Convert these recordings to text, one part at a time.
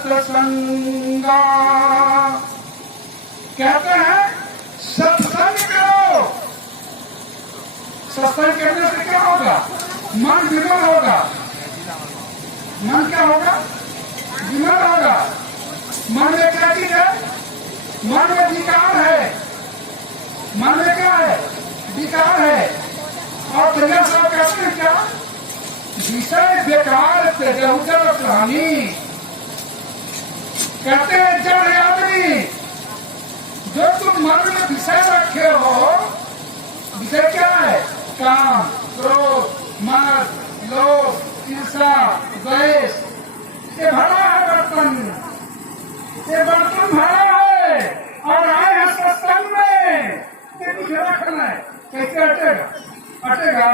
सत्संगा। कहते हैं सत्संग करो। सत्संग करने से क्या होगा? मन विमल होगा। मन क्या होगा? विमल होगा। मन में क्या चीज है? मन में विकार है। मन में क्या है? विकार है। और भैया साहब कहते हैं क्या? विषय बेकार तेजोजल प्राणी। कहते हैं जड़ आदमी, जो तुम मन में विषय रखे हो, विषय क्या है? काम, क्रोध, मद, लोभ, ईर्ष्या, द्वेष, ये भरा है बर्तन। ये बर्तन भरा है और आए हैं सत्संग में। ये कुछ रखना है, कैसे अटेगा? अटेगा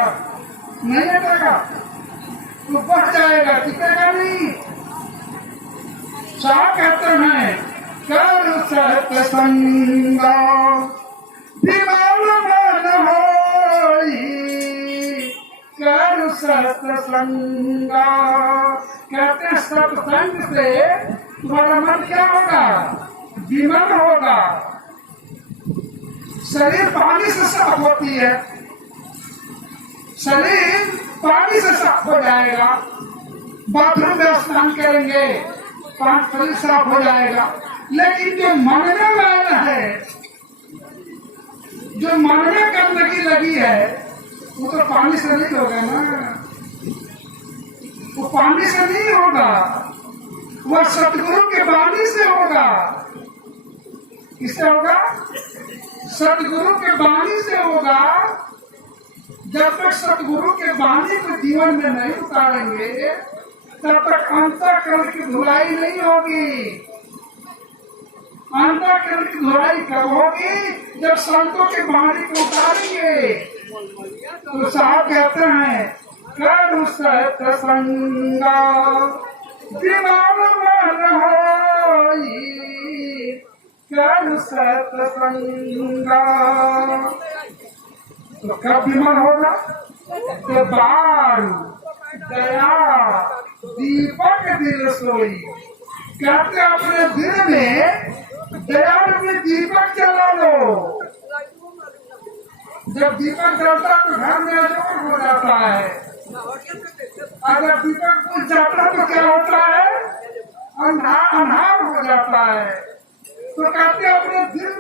नहीं, अटेगा तो बढ़ जाएगा, टिकेगा नहीं। क्या कहते हैं? कर सत्संगा विमल मन होई। कर सत्संगा। कहते हैं सत्संग से तुम्हारा मन क्या होगा? विमल होगा। शरीर पानी से साफ होती है। शरीर पानी से साफ हो जाएगा। बाथरूम में स्नान करेंगे, पानी साफ हो जाएगा। लेकिन जो मन में मैल है, जो मन में गंदगी लगी है, वो तो पानी से नहीं होगा ना। वो पानी से नहीं होगा, वह सतगुरु के वाणी से होगा। किससे होगा? सतगुरु के वाणी से होगा। जब तक सतगुरु के वाणी को जीवन में नहीं उतारेंगे, तब तक अंतःकरण की धुलाई नहीं होगी। अंतःकरण की धुलाई कब होगी? जब संतों के वाणी को उतारेंगे। तो साहब कहते हैं कर सत्संगा विमल मन होई। कर सत्संगा। तो कब विमल होगा? तो बारू दया दीपक दिल सोई। कहते अपने दिल में दया में दीपक जला लो। जब दीपक जलता तो घर में अजोर हो जाता है। अगर दीपक बुझ जाता तो क्या होता है? अंधार हो जाता है। तो कहते अपने दिल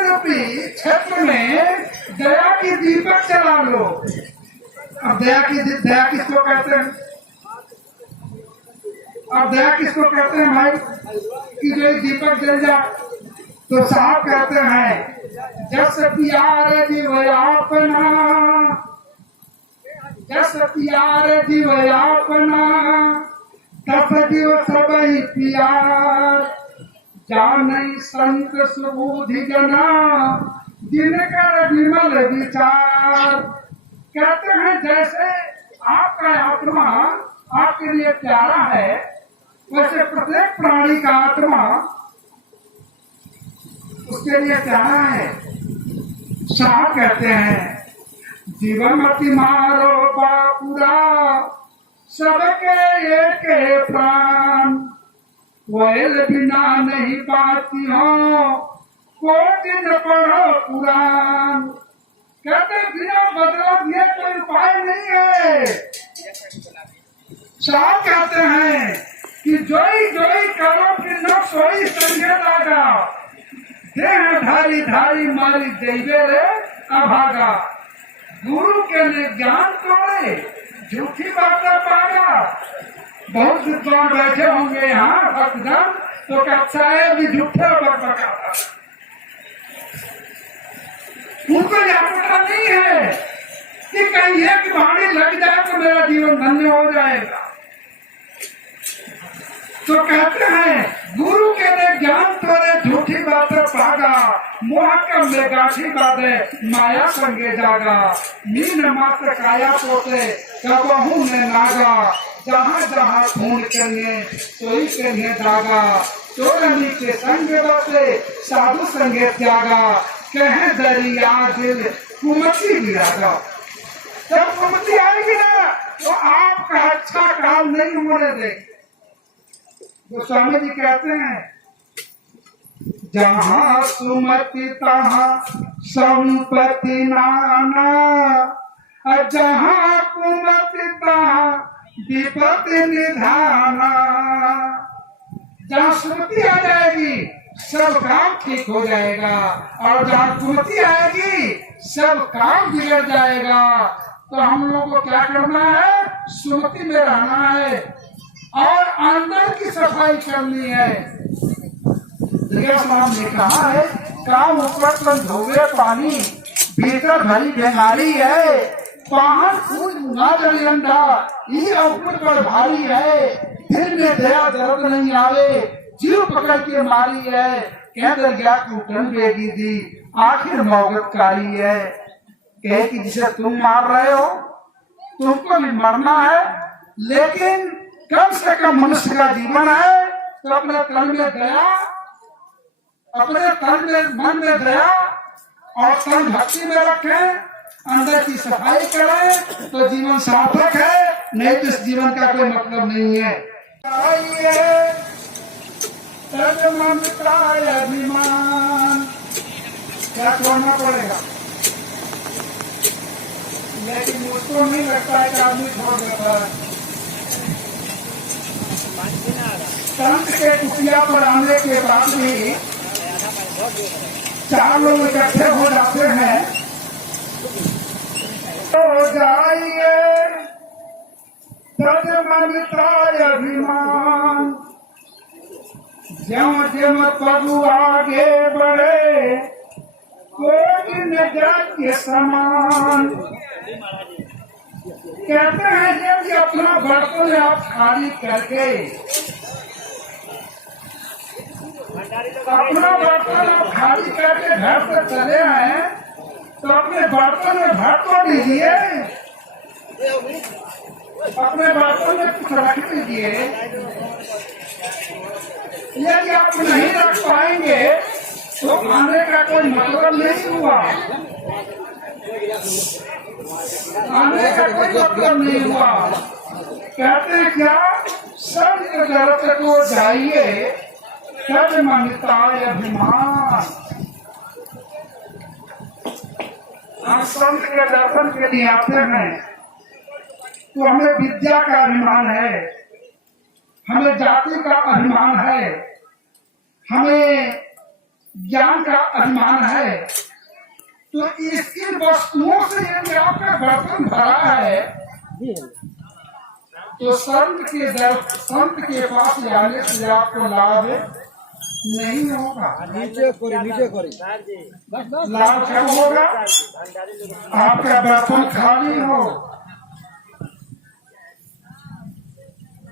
रूपी क्षेत्र में दया की दीपक जला लो। अब दया किसको कहते हैं? अब दया किसको कहते हैं भाई? कि जो दीपक जल जाए। तो साहब कहते हैं जस प्यार दिवयापना, जस प्यार दिवयापना, तस दिव सबई प्यार। जानई संत सुबुधि जना, जिनकर विमल विचार। कहते हैं जैसे आपका आत्मा आपके लिए प्यारा है, वैसे प्रत्येक प्राणी का आत्मा उसके लिए प्यारा है। शाह कहते हैं जीवमति मारो बापुरा, सबके एक प्राण। वैल बिना नहीं पाती हो, कोटि न पढ़ो पुराण। कहते बिना बदला दिए कोई उपाय नहीं है। शाह कहते हैं कि जोई जोई करो कि न सोई संगे लागा। देह धारी धारी मारी देवे रे अभागा। गुरु के ने ज्ञान तोड़े, झूठी बातें पागा। बहुत विद्वान बैठे होंगे यहाँ भक्तजन, तो कक्षा है भी झूठे बकबकाता। उनको यह पता नहीं है कि कहीं एक वाणी लग जाए तो मेरा जीवन धन्य हो जाएगा। तो कहते हैं गुरु के ने ज्ञान तोरे, झूठी बातें पागा। मोहकम में गाठी बातें माया संगे जागा। मीन मात्र काया पोते, कबहू ने नागा। जहाँ जहाँ खून करने सोई करने दागा। चोरनी के संग बाते, साधु संगे त्यागा। कहे दरिया दिल कुमति विरागा। जब कुमति आएगी ना, तो आपका अच्छा काल नहीं होने देंगे। गोस्वामी जी कहते हैं जहाँ सुमति तहाँ संपत्ति नाना, जहाँ कुमति तहाँ विपत्ति निधाना। जहाँ सुमति आ जाएगी सब काम ठीक हो जाएगा, और जहाँ कुमति आएगी सब काम बिगड़ जाएगा। तो हम लोगों को क्या करना है? सुमति में रहना है और अंदर की सफाई करनी है। ने कहा है काम ऊपर तो धोवे पानी, भीतर भरी बीमारी है। पान फूल ना जले अंडा, ये ऊपर पर भारी है। दिल में दया दर्द नहीं आवे, जीव पकड़ के मारी है। कहते गया टूटन बेगी दी, आखिर मौगतकारी है। कहे कि जिसे तुम मार रहे हो तुमको भी मरना है, लेकिन कम से कम मनुष्य का जीवन है तो अपने तन में दया, अपने तन में मन में दया और तन भक्ति में रखें, अंदर की सफाई करें तो जीवन सार्थक है, नहीं तो इस जीवन का कोई मतलब नहीं है। अभिमान क्या छोड़ना पड़ेगा, लेकिन मुझको नहीं लगता है कि आदमी छोड़ देता है। संत के कुटिया पर आने के बाद भी 4 लोग इकट्ठे हो जाते हैं तो जाइए तज मनता अभिमान। ज्यों ज्यों प्रभु आगे बढ़े कोई न जाके समान। कहते हैं जब ये अपना बर्तन आप खाली करके, अपना बर्तन आप खाली करके घर से चले आए तो अपने बर्तन में भर तो दीजिए, अपने बर्तन में कुछ रख दीजिए। यदि आप नहीं रख पाएंगे तो आने का कोई मतलब नहीं हुआ, आने का कोई मतलब नहीं हुआ। कहते हैं क्या संत जगत को जाइए तज मनता अभिमान। हम संत के दर्शन के लिए आते हैं तो हमें विद्या का अभिमान है, हमें जाति का अभिमान है, हमें ज्ञान का अभिमान है। तो इन वस्तुओं से यदि आपका बर्तन भरा है तो संत के पास जाने से आपको लाभ नहीं होगा। लाभ क्या होगा? आपका बर्तन खाली हो।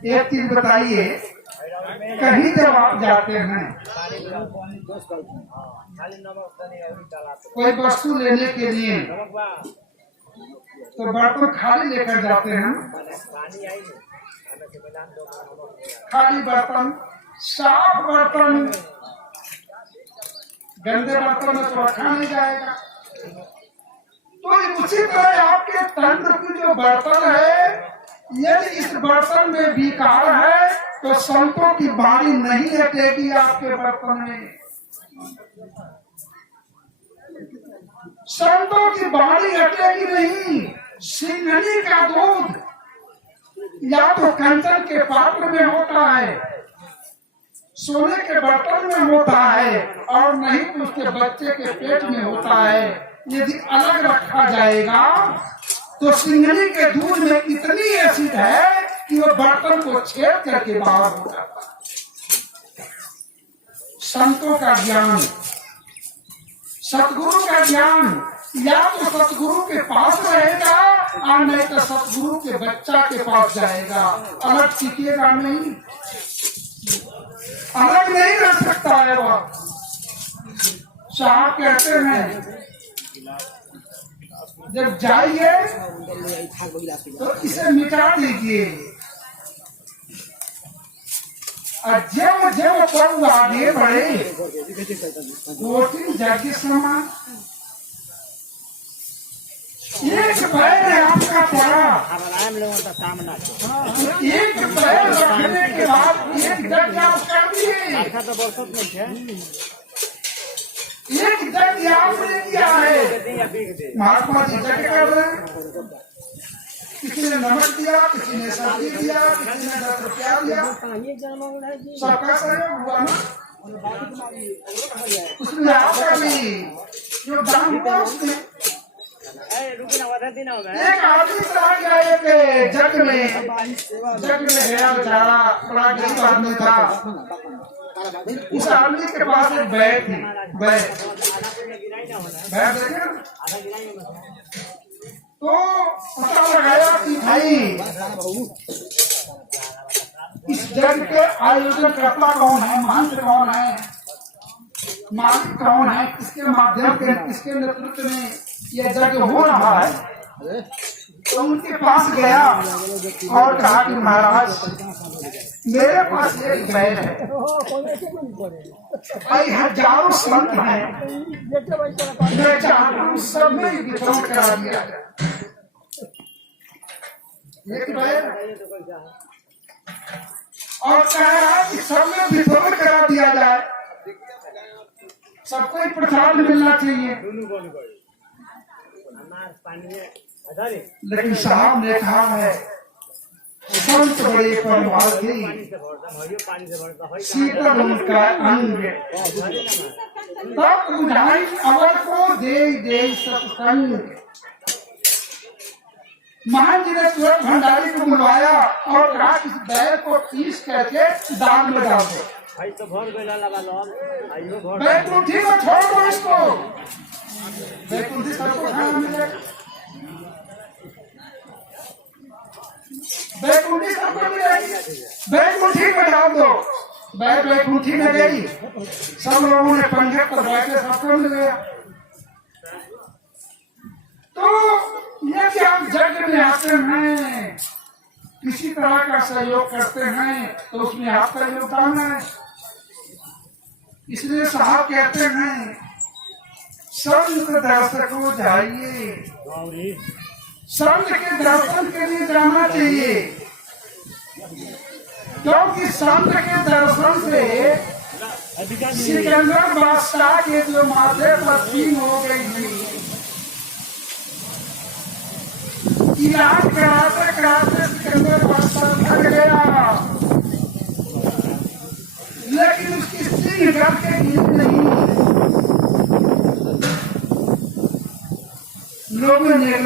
एक चीज बताइए, कहीं जब आप जाते हैं कोई वस्तु लेने के लिए तो बर्तन खाली लेकर जाते हैं, खाली बर्तन, साफ बर्तन, गंदे बर्तन में तो रखा नहीं जाएगा। तो उसी तरह आपके तंत्र की जो बर्तन है, यदि इस बर्तन में विकार है तो संतों की बाणी नहीं हटेगी आपके बर्तन में। संतों की बाणी हटेगी नहीं। सिंघनी का दूध या तो कंचन के पात्र में होता है, सोने के बर्तन में होता है, और नहीं तो उसके बच्चे के पेट में होता है। यदि अलग रखा जाएगा तो सिंघनी के दूध में इतनी एसिड है कि वो बर्तन को छेद करके बाहर हो जाता है। संतों का ज्ञान, सतगुरु का ज्ञान या तो सतगुरु के पास रहेगा और नहीं तो सतगुरु के बच्चा के पास जाएगा। अलग टिकेगा नहीं, अलग नहीं रह सकता है। वह साहब कहते हैं जब जाइए तो इसे मिटा दीजिए, और जब जब प्रभु आगे बढ़े 2-3 जगह समान। एक पैर आपका पड़ा एक पैर रखने के बाद एक जग कर दिए, एक जग आपने किया है। महात्मा जी जग कर रहे हैं, किसी ने नमक दिया, किसी ने सब्जी दिया, किसी ने 10 रुपया दिया, सबका सहयोग हुआ ना। उसने आपका भी योगदान हुआ। उसने एक आदमी चला गया एक जग में गया बेचारा, बड़ा गरीब आदमी था। उस आदमी के पास एक बैग थी, बैग देखे तो पता लगाया कि भाई इस जग के आयोजन करता कौन है, महंत कौन है, मालिक कौन है, किसके माध्यम से, किसके नेतृत्व में यह जग हो रहा है। तो उनके पास गया और कहा कि महाराज मेरे पास एक बैग है, भाई हजारों संत हैं, मैं चाहता हूँ सब में वितरण करा दिया जाए। एक बैग और कह रहा है कि सब में वितरण करा दिया जाए, सबको प्रसाद मिलना चाहिए। लेकिन साहब ने कहा है संत बड़े परमार्थी, शीतल उनका अंग, तब बुझाई अवर को दे सत्संग। महान जी ने तुरंत भंडारी को बुलवाया और कहा इस बैग को पीस करके दान में डाल दो। बैकुंठी में छोड़ दो इसको, बैकुंठी सबको खाना मिलेगा, बैकुंठी सबको मिलेगी, बैकुंठी में डाल दो। बैकुंठी में गई, सब लोगों ने पंजे पर बैठे, सबको मिल गया। तो ये कि हम जग में आते हैं, किसी तरह का सहयोग करते हैं, तो उसमें आपका योगदान है। इसलिए साहब कहते हैं संत दर्शकों जाइए, संत के दर्शन के लिए जाना चाहिए, क्योंकि संत के दर्शन से सिकंदर बादशाह के जो माथे पर छीन हो गई थी, इलाज कराते कराते सिकंदर बादशाह थक गया, लेकिन उसकी सिंह गल के गिर नहीं।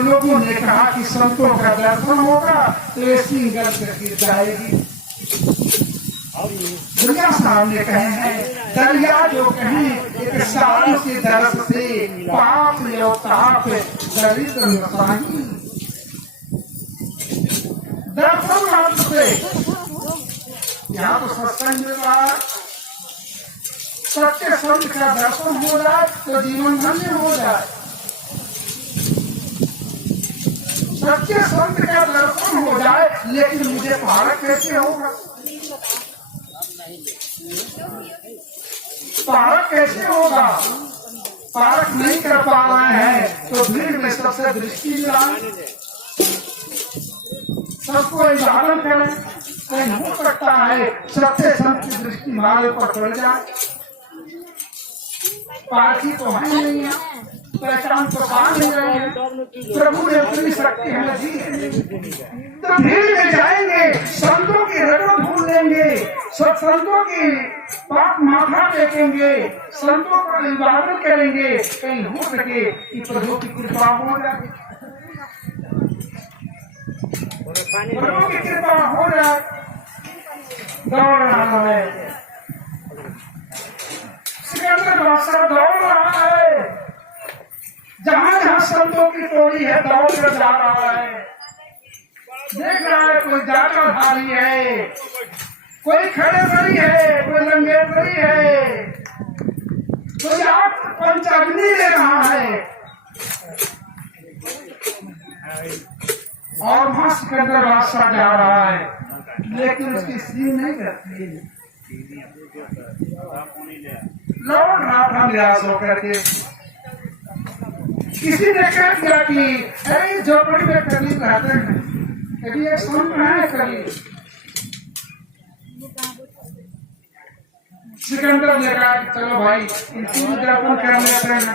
लोगों ने कहा कि संतों का दर्शन होगा तो ये सिंह गल के गिर जाएगी। दुनिया सामने कहे हैं, दरिया जो कहें एक साल के दर्श से पाप योताप दरिद्र नसाही। दर्शन मात्र से यहाँ तो सत्संग मिल रहा है, सत्य संत का दर्शन हो जाए तो जीवन धन्य हो जाए। सत्य संत का दर्शन हो जाए, लेकिन मुझे पारक कैसे होगा, पारक कैसे होगा, पारक नहीं कर पा रहे हैं तो भीड़ में सबसे दृष्टि मिलाएं, सबको इजाजत करें। कहीं हो सकता है सत्य संत की दृष्टि हमारे ऊपर पड़ जाए। पार्टी तो है नहीं, पहचान तो पा नहीं रहे हैं, प्रभु ने अपनी शक्ति हमें दी है। तो भीड़ में जाएंगे, संतों की रगड़ भूल लेंगे, संतों की बात माथा टेकेंगे, संतों का इबादत करेंगे, कहीं हो सके कि प्रभु की कृपा हो जाए, प्रभु की कृपा हो जाए। दौड़ रहा है सिकंदर बादशाह, दौड़ रहा है, जहाँ जहाँ संतों की टोली है दौड़ कर जा रहा है। देख रहा है कोई जाटाधारी है, कोई खड़े बड़ी है, कोई लंगेर बड़ी है, कोई आग पंचाग्नि ले रहा है, और वहां सिकंदर बादशाह जा रहा है, लेकिन उसकी सीन नहीं करती। लौट रहा था निराश होकर के, किसी ने कह दिया कि अरे झोपड़ी में करीब रहते हैं, कभी एक संत है कभी सिकंदर ने कहा कि चलो भाई इन तीन दर्पण कर लेते हैं।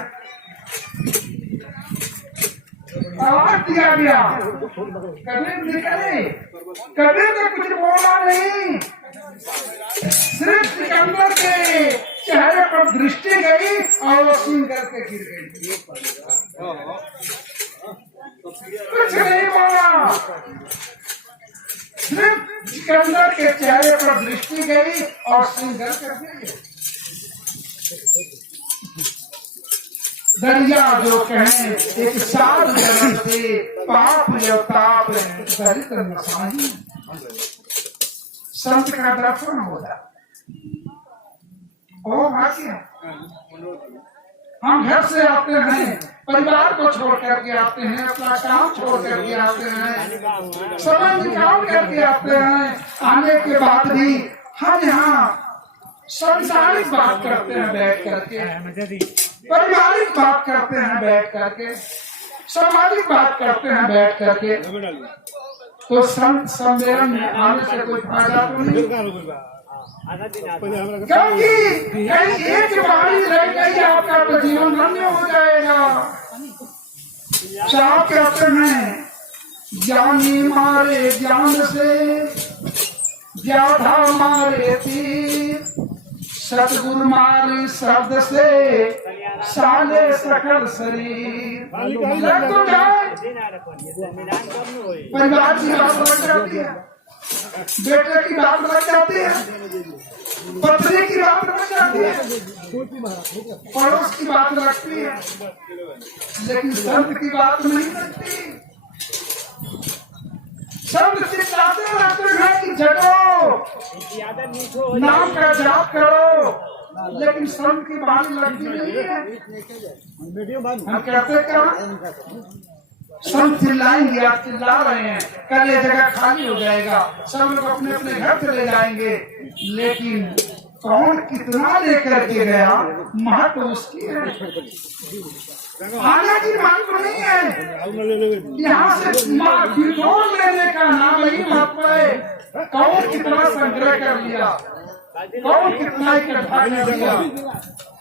आवाज दिया गया, कबीर निकले, कबीर ने कुछ बोला नहीं, सिर्फ सिकंदर के चेहरे पर दृष्टि गई और वो सुन करके गिर गई, कुछ नहीं बोला। सिर्फ सिकंदर के चेहरे पर दृष्टि गई और सुन करके दरिया जो कहें एक साल जन्म से पाप जो ताप दरिद्र नसाही, संत का दर्शन होता ओ भाग्य। हम घर से आते हैं, परिवार को छोड़ करके आते हैं, अपना काम छोड़ करके आते हैं, समय निकाल करके आते हैं। आने के बाद भी हम यहाँ सांसारिक बात करते हैं बैठ करके, पारिवारिक बात करते हैं बैठ करके, सामाजिक बात करते हैं बैठ करके, तो संत सम्मेलन में आने से कोई फायदा तो नहीं। क्योंकि एक बारी रह गई आपका तो जीवन धन्य हो जाएगा। क्या कहते हैं, ज्ञानी मारे ज्ञान से, व्याधा मारे तीर, सतगुरु मारी शब्द से, साले सकल शरीर। लग तो जाए, परिवार की बात लग जाती है, बेटे की बात लग जाती है, पत्नी की बात लग जाती है, पड़ोस की बात लगती है, लेकिन संत की बात नहीं लगती। संत चिल्लाते रहते हैं कि जगो, नाम का जाप करो, लेकिन संत की बात लगती नहीं है। हम कहते क्या, संत चिल्लाएंगे, आप चिल्ला रहे हैं, कल ये जगह खाली हो जाएगा, सब लोग अपने अपने घर चले जाएंगे, लेकिन कौन कितना लेकर के गया महत्व उसकी है। आने की मांग तो नहीं है, यहाँ से बिटोर लेने का नाम ही महत्व है। कौन कितना संग्रह कर लिया, कौन कितना इकट्ठा कर लिया,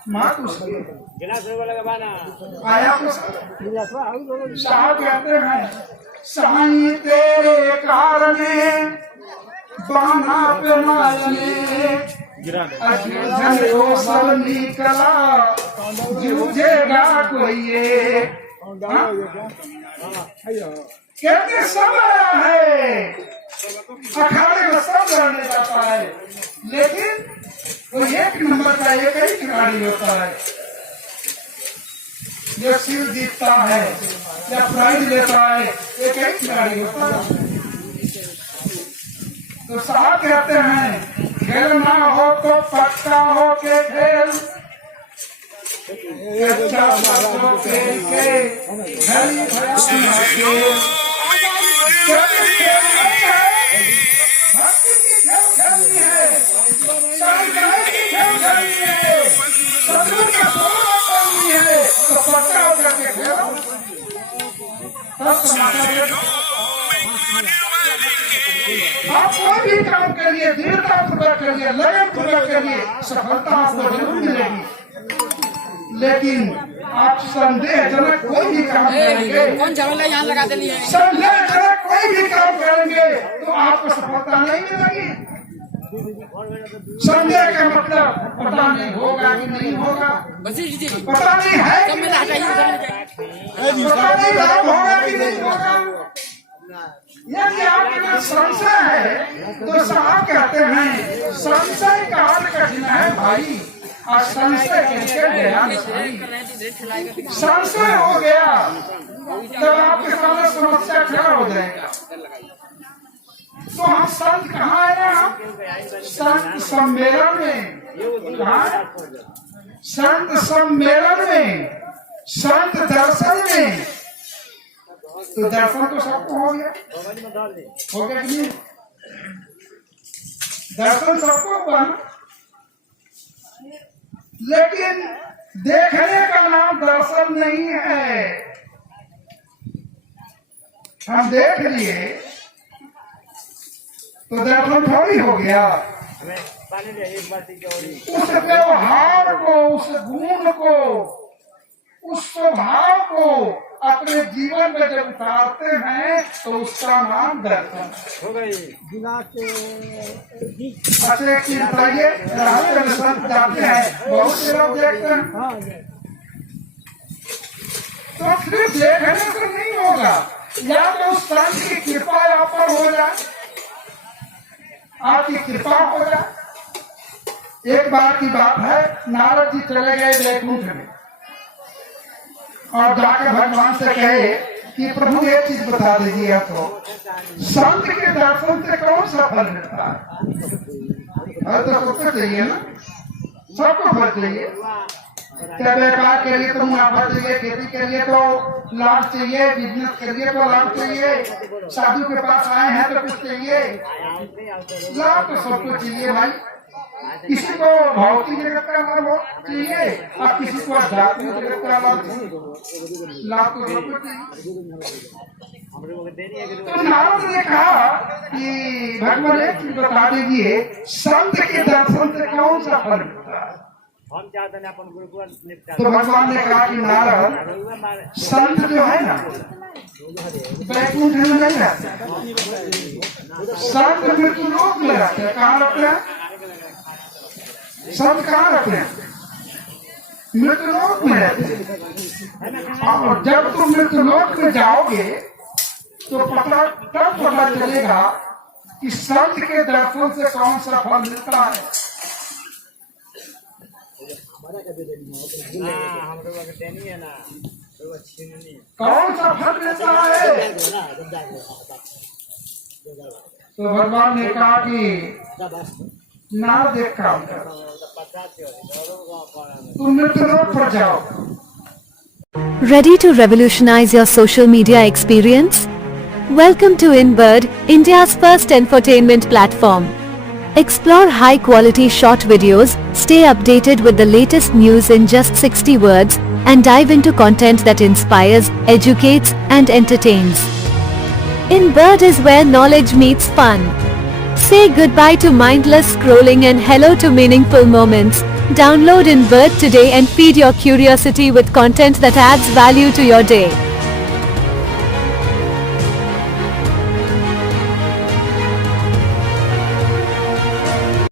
महत्व उसकी आया तो साहब कहते हैं, साईं तेरे कारण बाना पे मायने अजन को सब निकला, जूझेगा कोई ये। कहते सब आया है, अखाड़े में सब लड़ने जाता है, लेकिन वो एक नंबर का एक ही खिलाड़ी होता है जो सिर जीतता है या प्राइज लेता है, एक ही खिलाड़ी होता है। तो साहब कहते हैं, खेलना हो तो पक्का हो के खेल, अच्छा हो खेल के भली भला खेल, भक्ति की खेल खेलनी है, संसार की खेल खेलनी है, सत्संग का सोना करनी है, तो पक्का हो करके खेलो। आप कोई भी काम करिए, दृढ़ता पूर्वक करिए, लगन पूर्वक करिए, सफलता आपको जरूर मिलेगी। लेकिन आप संदेहजनक कोई भी काम करेंगे, संदेहजनक कोई भी काम करेंगे तो आपको सफलता नहीं मिलेगी। संदेह का मतलब पता नहीं होगा कि नहीं होगा, पता नहीं है, पता नहीं लाभ होगा कि नहीं होगा। यदि आपके पास संशय है तो साहब कहते हैं, संशय काल कठिन है भाई, और संशय करके गया संशय हो गया तब आपके सामने समस्या खड़ा हो जाएगा। तो हम संत कहाँ आए हैं, संत सम्मेलन में, संत सम्मेलन में, संत दर्शन में। तो दर्शन तो सबको हो गया कि नहीं, दर्शन सबको हुआ, लेकिन देखने का नाम दर्शन नहीं है। हम देख लिए, तो दर्शन थोड़ी हो गया। उस व्यवहार को, उस गुण को, उस स्वभाव को अपने जीवन में जब उतारते हैं तो उसका नाम दर्शन हो गई। अच्छे की बताइए, संत जाते हैं, बहुत से लोग देखते हैं, तो सिर्फ देखने से नहीं होगा, या तो उस संत की कृपा आप पर हो जाए, आपकी कृपा हो जाए। एक बार की बात है, नारद जी चले गए वैकुंठ में और जाकर भगवान से कहे कि प्रभु एक चीज बता दीजिए, आपको संत के दर्शन से कौन सा फल मिलता है? तो सबको चाहिए ना, सबको फल चाहिए। क्या व्यापार के लिए तो मुनाफा चाहिए, खेती के लिए तो लाभ चाहिए, बिजनेस के लिए तो लाभ चाहिए, साधु के पास आए हैं तो कुछ चाहिए, लाभ तो सबको चाहिए भाई। किसी को भौतिक जगत का लाभ चाहिए और किसी को आध्यात्मिक जगत का लाभ चाहिए, लाभ तो सबको चाहिए। तो नारद ने कहा कि भगवान एक चीज बता दीजिए, संत के दर्शन से कौन सा फल मिलता है? तो भगवान ने कहा कि नारद, संत जो है ना वैकुंठ में नहीं रहते, संत मृत्युलोक में रहते हैं। कहाँ रहते हैं संत? कहाँ रहते हैं? मृत्युलोक में रहते हैं। और जब तुम मृत्युलोक में जाओगे तो तब पता चलेगा कि संत के दर्शन से कौन सा फल मिलता है। कौन सा फल मिलता है? तो भगवान ने कहा कि नारद एक काम करो, तुम मृत्युलोक पर जाओ। Ready to revolutionize your social media experience? Welcome to InBird, India's first infotainment platform. Explore high-quality short videos, stay updated with the latest news in just 60 words, and dive into content that inspires, educates, and entertains. InBird is where knowledge meets fun. Say goodbye to mindless scrolling and hello to meaningful moments. Download InBird today and feed your curiosity with content that adds value to your day.